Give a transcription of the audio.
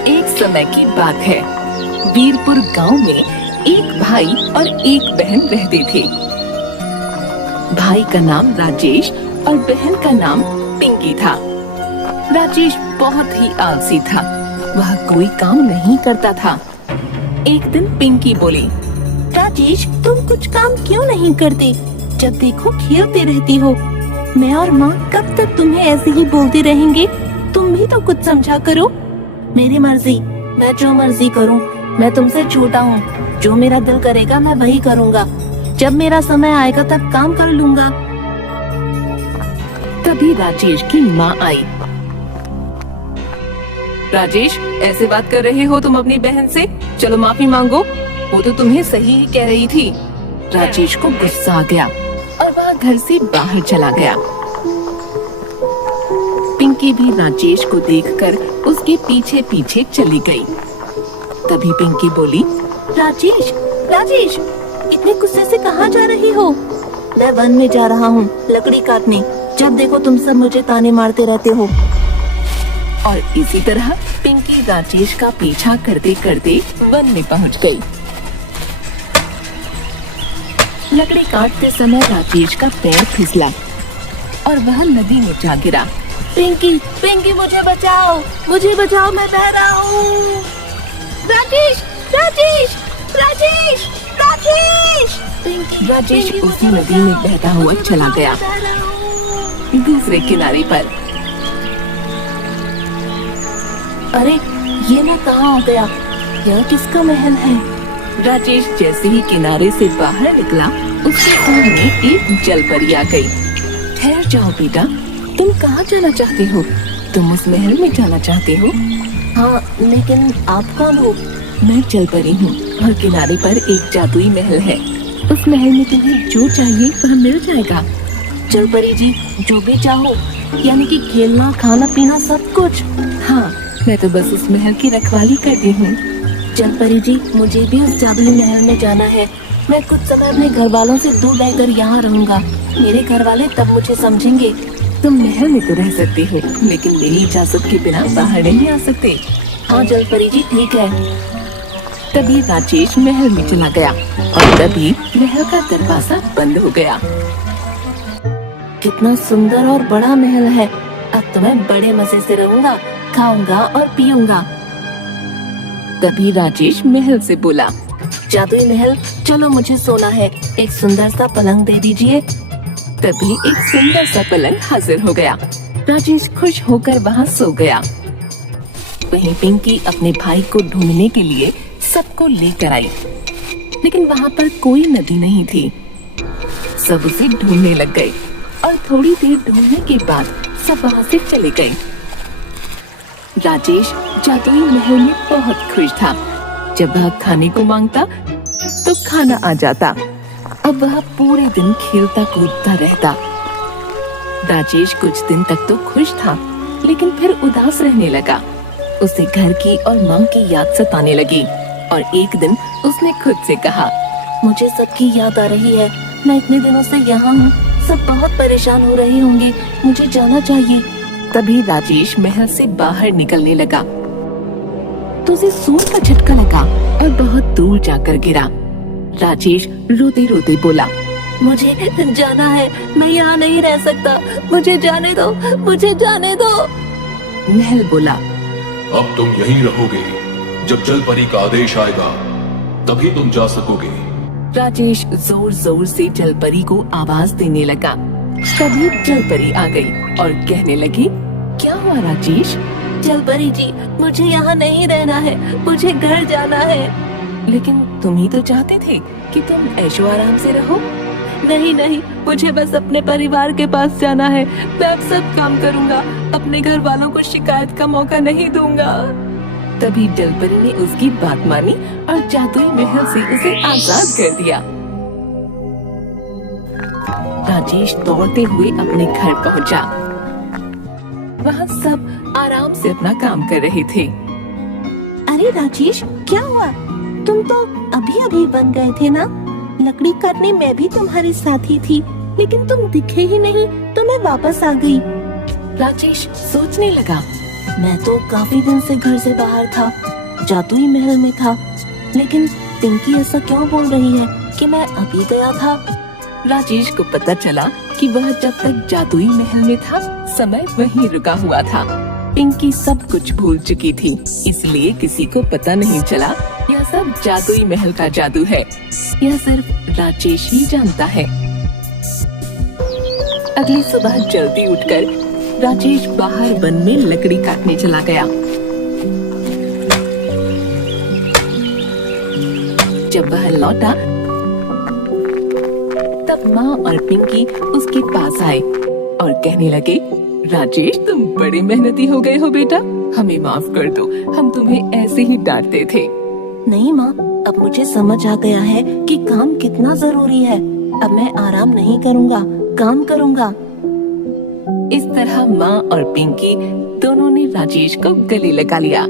एक समय की बात है। वीरपुर गांव में एक भाई और एक बहन रहते थे। भाई का नाम राजेश और बहन का नाम पिंकी था। राजेश बहुत ही आलसी था, वह कोई काम नहीं करता था। एक दिन पिंकी बोली, राजेश, तुम कुछ काम क्यों नहीं करते? जब देखो खेलते रहती हो। मैं और माँ कब तक तुम्हें ऐसे ही बोलते रहेंगे? तुम भी तो कुछ समझा करो। मेरी मर्जी, मैं जो मर्जी करूँ। मैं तुमसे छोटा हूँ, जो मेरा दिल करेगा मैं वही करूँगा। जब मेरा समय आएगा तब काम कर लूँगा। तभी राजेश की माँ आई। राजेश, ऐसे बात कर रहे हो तुम अपनी बहन से? चलो माफी मांगो, वो तो तुम्हें सही ही कह रही थी। राजेश को गुस्सा आ गया और वह घर से बाहर चला गया। पिंकी भी राजेश को देखकर उसके पीछे पीछे चली गई। तभी पिंकी बोली, राजेश, राजेश, इतने गुस्से से कहाँ जा रही हो? मैं वन में जा रहा हूँ लकड़ी काटने। जब देखो तुम सब मुझे ताने मारते रहते हो। और इसी तरह पिंकी राजेश का पीछा करते करते वन में पहुँच गई। लकड़ी काटते समय राजेश का पैर फिसला और वह नदी में जा गिरा। पिंकी, पिंकी, मुझे बचाओ, मुझे बचाओ, मैं बह रहा हूँ। राजेश, राजेश, राजेश, राजेश। पिंकी, राजेश उसी नदी में बहता हुआ चला गया दूसरे किनारे पर। अरे, ये मैं कहाँ आ गया? यह किसका महल है? राजेश जैसे ही किनारे से बाहर निकला, उसके सामने एक जलपरी आ गई। ठहर जाओ बेटा, तुम कहाँ जाना चाहते हो? तुम उस महल में जाना चाहते हो? हाँ, लेकिन आप कौन हो? मैं जलपरी हूँ और किनारे पर एक जादुई महल है। उस महल में तुम्हें जो चाहिए वह मिल जाएगा। जलपरी जी, जो भी चाहो, यानी कि खेलना, खाना, पीना, सब कुछ। हाँ, मैं तो बस उस महल की रखवाली करती हूँ। जलपरी जी, मुझे भी उस जादुई महल में जाना है। मैं कुछ समय अपने घर वालों से दूर रहकर यहाँ रहूँगा। मेरे घर वाले तब मुझे समझेंगे। तुम महल में तो रह सकते हो, लेकिन मेरी इजाजत के बिना बाहर नहीं आ सकते। हाँ जलपरी जी, ठीक है। तभी राजेश महल में चला गया और तभी महल का दरवाजा बंद हो गया। कितना सुंदर और बड़ा महल है। अब तो मैं बड़े मजे से रहूँगा, खाऊंगा और पीऊंगा। तभी राजेश महल से बोला, जादुई महल, चलो मुझे सोना है। एक सुंदर सा पलंग दे दीजिए। तभी एक सुंदर सा पलंग हाजिर हो गया। राजेश खुश होकर वहाँ सो गया। वहीं पिंकी अपने भाई को ढूंढने के लिए सबको लेकर आई, लेकिन वहाँ पर कोई नदी नहीं थी। सब उसे ढूंढने लग गए और थोड़ी देर ढूंढने के बाद सब वहाँ से चले गए। राजेश जादुई महल में बहुत खुश था। जब वह खाने को मांगता तो खाना आ जाता। अब वह पूरे दिन खेलता कूदता रहता। राजेश कुछ दिन तक तो खुश था, लेकिन फिर उदास रहने लगा। उसे घर की और माँ की याद सताने लगी और एक दिन उसने खुद से कहा, मुझे सबकी याद आ रही है। मैं इतने दिनों से यहाँ हूँ, सब बहुत परेशान हो रहे होंगे। मुझे जाना चाहिए। तभी राजेश महल से बाहर निकलने लगा तो उसे सूर का झटका लगा और बहुत दूर जाकर गिरा। राजेश रोते रोते बोला, मुझे जाना है, मैं यहाँ नहीं रह सकता। मुझे जाने दो, मुझे जाने दो। महल बोला, अब तुम यहीं रहोगे। जब जलपरी का आदेश आएगा तभी तुम जा सकोगे। राजेश जोर जोर से जलपरी को आवाज देने लगा। तभी जलपरी आ गई और कहने लगी, क्या हुआ राजेश? जलपरी जी, मुझे यहाँ नहीं रहना है, मुझे घर जाना है। लेकिन तुम ही तो चाहते थे कि तुम ऐशो आराम से रहो। नहीं नहीं, मुझे बस अपने परिवार के पास जाना है। मैं अब सब काम करूँगा, अपने घर वालों को शिकायत का मौका नहीं दूंगा। तभी जलपरी ने उसकी बात मानी और जादुई महल से उसे आजाद कर दिया। राजेश दौड़ते हुए अपने घर पहुंचा। वहाँ सब आराम से अपना काम कर रहे थे। अरे राजेश, क्या हुआ? तुम तो अभी अभी बन गए थे ना? लकड़ी काटने मैं भी तुम्हारे साथ ही थी, लेकिन तुम दिखे ही नहीं तो मैं वापस आ गई। राजेश सोचने लगा, मैं तो काफी दिन से घर से बाहर था, जादुई महल में था, लेकिन पिंकी ऐसा क्यों बोल रही है कि मैं अभी गया था? राजेश को पता चला कि वह जब तक जादुई महल में था, समय वहीं रुका हुआ था। पिंकी सब कुछ भूल चुकी थी, इसलिए किसी को पता नहीं चला यह सब जादुई महल का जादू है। यह सिर्फ राजेश ही जानता है। अगली सुबह जल्दी उठकर राजेश बाहर वन में लकड़ी काटने चला गया। जब वह लौटा तब माँ और पिंकी उसके पास आए और कहने लगे, राजेश तुम बड़े मेहनती हो गए हो बेटा, हमें माफ कर दो, हम तुम्हें ऐसे ही डांटते थे। नहीं माँ, अब मुझे समझ आ गया है कि काम कितना जरूरी है। अब मैं आराम नहीं करूँगा, काम करूँगा। इस तरह माँ और पिंकी दोनों ने राजेश को गले लगा लिया।